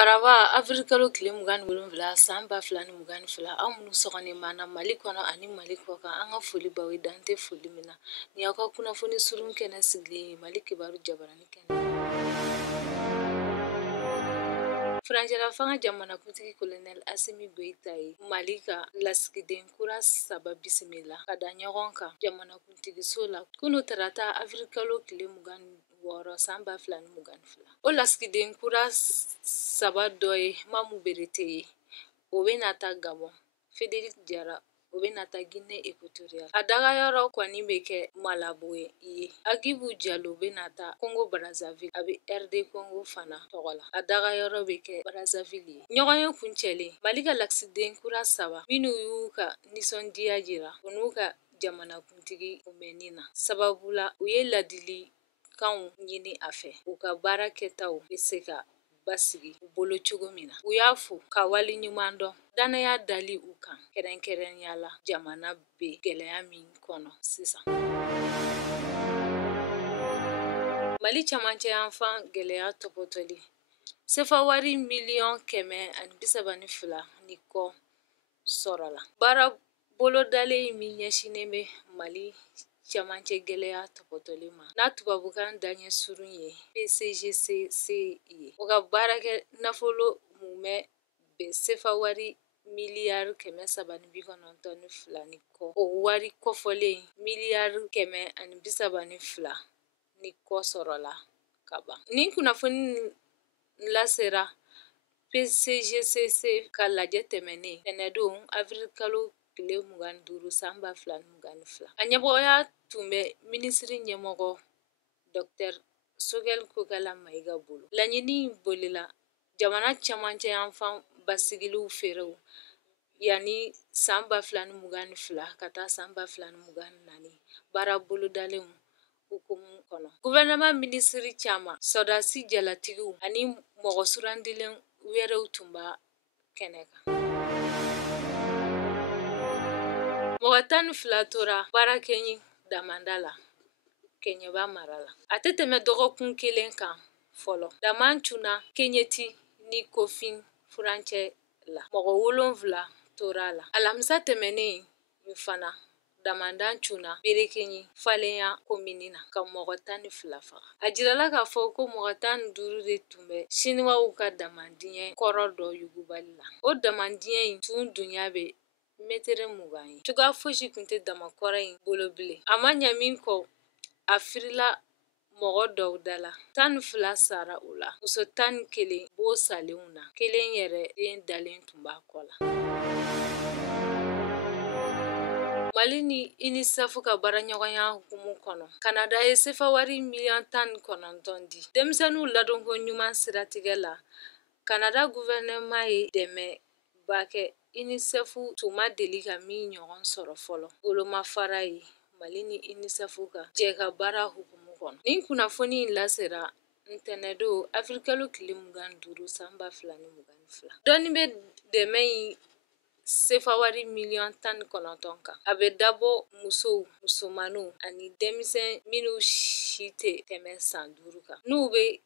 Araba Afrikalo tile 27 san 2022 aw minnu sɔgɔlen mana Mali kɔnɔ ani Mali kɔkan an ka foli baw ye dante foli min na ni aw ka kunnafoni surun kɛnɛ sigilen ye Mali kibaru jabarani kɛnɛ. Faransɛla fanga jamanakuntigi Colonel Assimi Goïta ye Mali ka lasigiden kura 3 bisimila ka da ɲɔgɔn kan jamanakuntigi so la kunu tarata Afrikalo tile 26 san 2022. O lasigiden kura 3 dɔ ye Mamu Berete ye o bɛ na taa Gabon, Frederic Diara o bɛ na taa Guinée Équatoriale. A dagayɔrɔ kɔni bɛ kɛ Malabo ye. Agibu Diallo bɛ na taa Congo Brazzaville a bɛ RD Congo fana tɔgɔ la. A dagayɔrɔ bɛ kɛ Brazzaville ye. Ɲɔgɔn ye kuncɛlen Mali ka lasigiden kura 3 minnu y'u ka nisɔndiya jira u n'u ka jamanakuntigi kunbɛnni na. Sababula u ye ladilikanw ɲini a fɛ u ka baara kɛtaw bɛ se ka basigi u bolo cogo min na. U y'a fo ka wali ɲuman dɔn danaya dali u kan kɛrɛnkɛrɛnya la jamana bɛ gɛlɛya min kɔnɔ sisan. Mali camancɛ yanfan gɛlɛya tɔpɔtɔli sefa wari miliyɔn 132 ni kɔ sɔrɔla. Baara bolodalen min ɲɛsinen bɛ Mali camancɛ gɛlɛya tɔpɔtɔli ma n'a tubabukan daɲɛ surun ye PCGCC ye. O ka baarakɛ nafolo mun bɛ sefa wari miliyari 392 ni kɔ. O wari kɔfɔlen miliyari 132 ni kɔ sɔrɔla ka ban. Nin kunnafoni lasera PCGCC ka lajɛ tɛmɛnen tɛnɛdon Afrikalo tile 25 san 2022. A ɲɛmɔgɔya tun bɛ minisiri ɲɛmɔgɔ Dr Sogɛl Kokala Mayiga bolo. Laɲini bolila jamana camancɛ yanfan basigiliw feerew yanni san 2022 ka taa san 2024 baara bolodalen hukumu kɔnɔ. Gouvernement minisiri caman sɔrɔdasi jalatigiw ani mɔgɔ surandilen wɛrɛw tun b'a kɛnɛ kan. Mɔgɔ 12 tora baarakɛɲi damanda la Kɛɲɛba mara la. A tɛ tɛmɛ dɔgɔkun 1 kan fɔlɔ. Daman cunna Keɲeti ni Kofin furancɛ la. Mɔgɔ 7 tora la. Alamisa tɛmɛnen in fana damandan cunna Berekeɲi Falenya komini na ka mɔgɔ 12 faga. A jirala k'a fɔ ko mɔgɔ 15 de tun bɛ Siniwaw ka damandiɲɛ kɔrɔ dɔ yugubali la. O damandiɲɛ in tun dunya bɛ metiri 20 ye. Cogoya fosi tun tɛ damakɔrɔ in bolo bilen. A ma ɲɛ min kɔ a firila mɔgɔ dɔw da la. 12 sara u la. Muso 11 b'o salenw na. 1 yɛrɛ den dalen tun b'a kɔ la. Mali ni UNICEF ka baaraɲɔgɔnya hukumu kɔnɔ Canada ye sefa wari miliyɔn 19 di. Denmisɛnninw ladonko ɲuman siratigɛ la Canada gouvernement ye dɛmɛba kɛ UNICEF tun ma deli ka min ɲɔgɔn sɔrɔ fɔlɔ. Bolomafara ye Mali ni UNICEF ka jɛ ka baara hukumu kɔnɔ. Nin kunnafoni in lasera ntɛnɛndon Afrikalo tile 25 san 2022. Dɔnni bɛ dɛmɛ in sefa wari miliyɔn 19 kan. A bɛ dabɔ musow, musomanninw ani denmisɛn minnu si tɛ tɛmɛ san 5 kan. N'u bɛ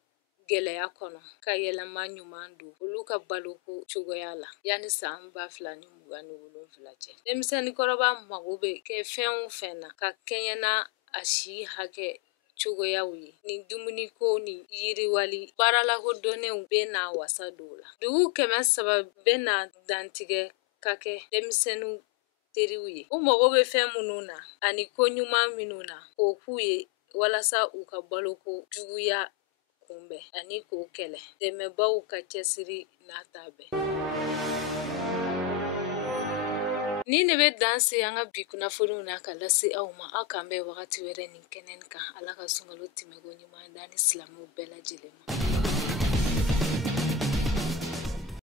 gɛlɛya kɔnɔ ka yɛlɛma ɲuman don olu ka baloko cogoya la yanni san 2027 cɛ. Denmisɛnninkɔrɔba mago bɛ kɛ fɛn o fɛn na ka kɛɲɛ na a si hakɛ cogoyaw ye. Ni dumuniko ni yiriwali baaralakodɔnnenw bɛ na wasa don la. Dugu 300 bɛ na dantigɛ ka kɛ denmisɛnninw teriw ye. U mago bɛ fɛn minnu na ani ko ɲuman minnu na k'o k'u ye walasa u ka baloko juguya kunbɛn ani k'o kɛlɛ. Dɛmɛbaw ka cɛsiri n'a ta bɛɛ. Nin de bɛ dan se an ka bi kunnafoniw na ka lase aw ma. Aw k'an bɛn wagati wɛrɛ nin kɛnɛ kan. Ala ka sunkalo tɛmɛko ɲuman da ni silamɛw bɛɛ lajɛlen ma.